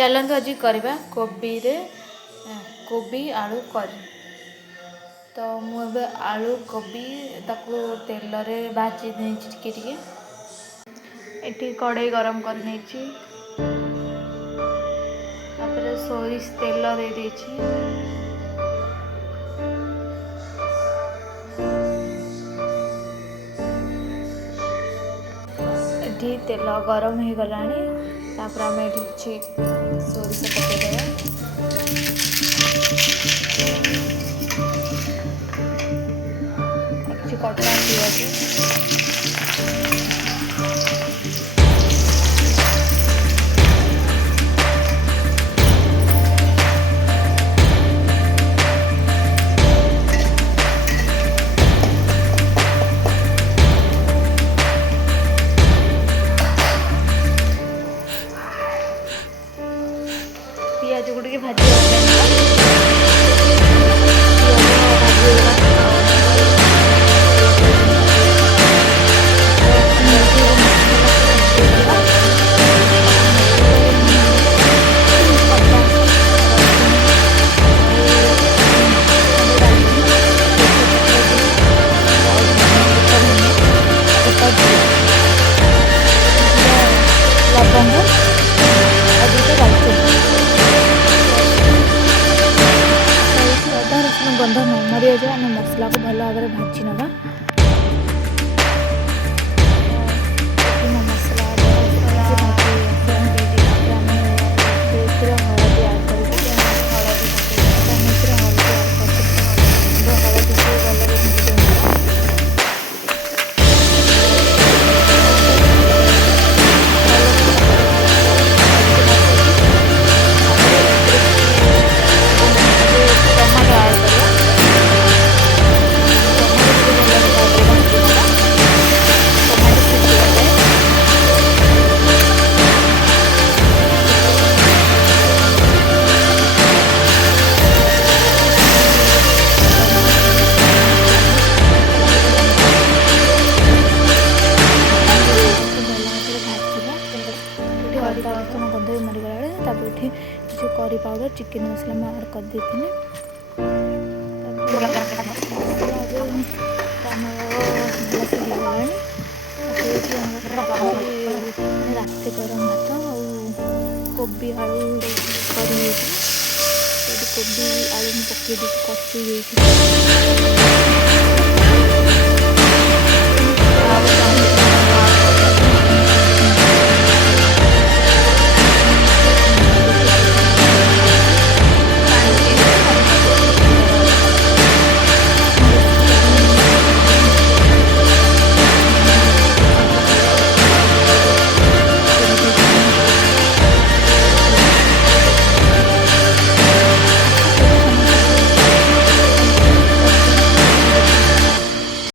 चलतु आज करवा कोबी आलू करी। तो मुझे आलू कोबी ताकू तेल रे भाजी टिके एटी कड़े गरम कर सोरिष तेल दे देछि। एटी तेल गरम हो गलानी तापर आम ये सोरिष पकईदेवा। किसी कटा पियाज पियाज गुड़ के भाजी गंध न मरिया जाए आम मसला को भल भाव में भाजी नवा। मसला हलदी आड कर रसुण गंध भी मरीगला ये करी पाउडर चिकेन मसला मैं आड कर देती। रात गरम भात कोबी आलू करी कोबी आलू पकई कषी